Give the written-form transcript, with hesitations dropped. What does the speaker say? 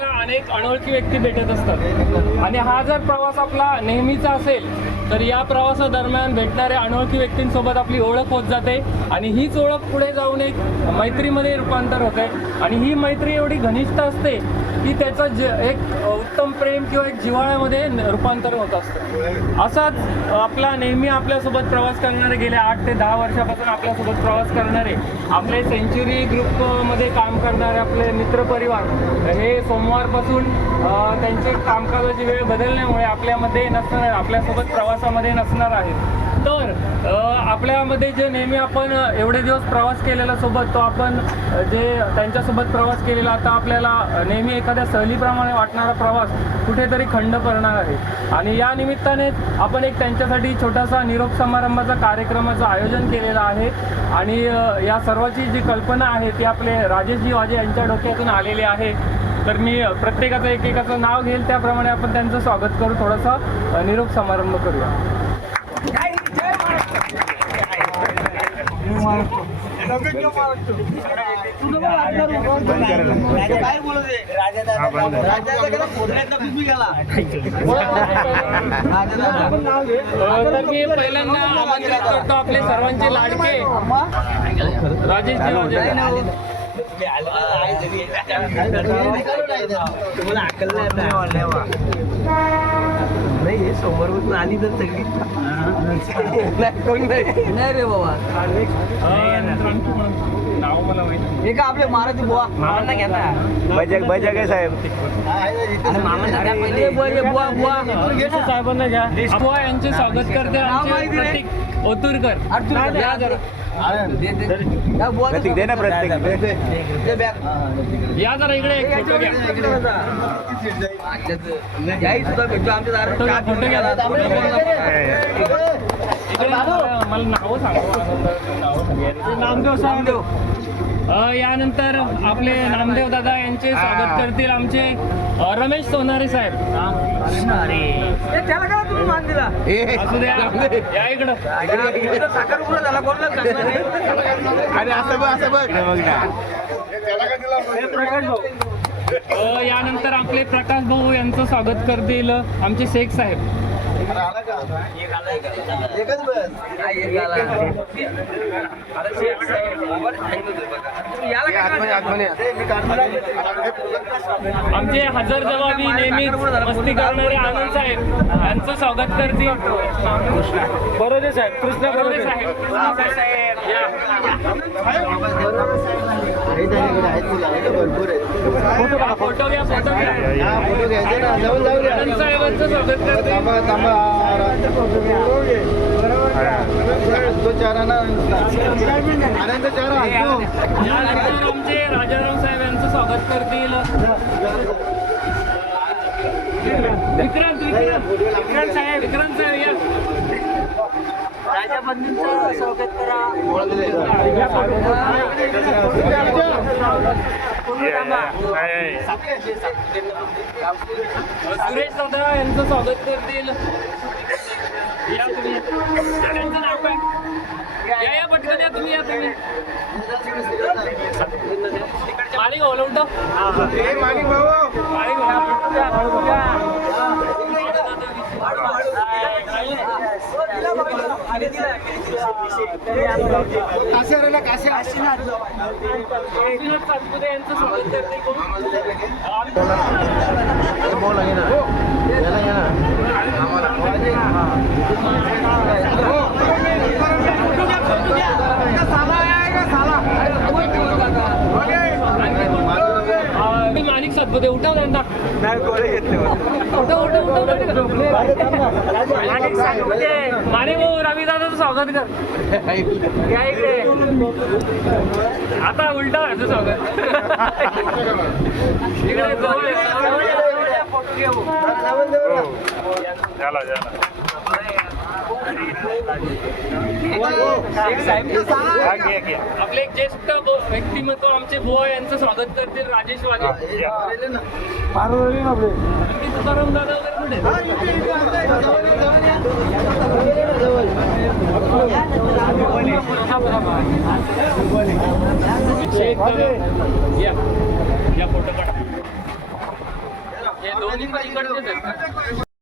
अनेक अनोळखी व्यक्ती भेटत असतात आणि हा जर प्रवास आपला नेहमीचा असेल तर या प्रवासादरम्यान भेटणाऱ्या अनोळखी व्यक्तींसोबत आपली ओळख होत जाते आणि हीच ओळख पुढे जाऊन एक मैत्रीमध्ये रूपांतर होते आणि ही मैत्री एवढी घनिष्ठ असते की त्याचं एक उत्तम प्रेम किंवा एक जिव्हाळ्यामध्ये रूपांतर होत असतं. असाच आपला नेहमी आपल्यासोबत प्रवास करणारे गेल्या 8 ते 10 वर्षापासून आपल्यासोबत प्रवास करणारे आपले सेंच्युरी ग्रुपमध्ये काम करणारे आपले मित्रपरिवार हे सोमवारपासून त्यांची कामकाजाची वेळ बदलण्यामुळे आपल्यामध्ये नसणार, आपल्यासोबत प्रवासामध्ये नसणार आहेत. तर आपल्यामध्ये जे नेहमी आपण एवढे दिवस प्रवास केलेला सोबत तो आपण जे त्यांच्यासोबत प्रवास केलेला आता आपल्याला नेहमी एखाद्या सहलीप्रमाणे वाटणारा प्रवास कुठेतरी खंड पडणार आहे आणि या निमित्ताने आपण एक त्यांच्यासाठी छोटासा निरोप समारंभाचा कार्यक्रमाचं आयोजन केलेलं आहे आणि या सर्वाची जी कल्पना आहे ती आपले राजेशजी वाजे यांच्या डोक्यातून आलेली आहे. तर मी प्रत्येकाचं एकेकाचं नाव घेईल त्याप्रमाणे आपण त्यांचं स्वागत करू, थोडासा निरोप समारंभ करूया. तर मी पहिल्यांदा आमंत्रित करतो आपले सर्वांचे लाडके राजेशजी वाजे. तुम्हाला अक्कल नाही समोर आली तर सगळी नाही रे बाबा. नाव मला माहिती हे का आपले मारुती बुवा मामांना घ्या ना. बजाग आहे साहेब. साहेबांना घ्या. बुवा यांचे स्वागत करते आमचे प्रतीक ओतूरकर. या जरा प्रतीक दे ना प्रत्येक. या जरा इकडे एक फोटो घ्या. सुद्धा भेटतो आमच्या दारात फोटो घ्या. मला नावं सांगा. नामदेव. यानंतर आपले नामदेव दादा यांचे स्वागत करतील आमचे रमेश सोनारे साहेब. त्याला का तुम्ही मान दिला असू द्या, या इकडं. साखर पुरा झाला कोणला अरे असं बघ यानंतर आपले प्रकाश भाऊ यांचं स्वागत करतील आमचे शेख साहेब. आमचे हजर जबाबी नेहमीच मस्ती करणारे आनंद साहेब यांचं स्वागत करतील बरोदे साहेब. कृष्ण बरोदे साहेब. फोटो घ्या. आनंद साहेबांचं स्वागत करतील. आमचे राजाराम साहेब यांचं स्वागत करतील. विक्रांत साहेब या. राजा बंधूंचं स्वागत करा. सुरेश दादा यांचं स्वागत करतील. त्यांचं नाव काय? या पटकन या तुम्ही. मालिक ओलवतो. यांचं स्वागत करते कोण? माणिक सातपुते उठा धंदा. माने भाऊ रवी दादाचं स्वागत कर. या इकडे. आता उलटा व्हायचं स्वागत. इकडे फोटो घेऊ. आपले एक ज्येष्ठ व्यक्तिमत्व आमचे बुवा यांचं स्वागत करतील राजेश वाजे. तुकाराम दादा या फोटो काढा. हे दोन्ही पण इकडचेच आहेत.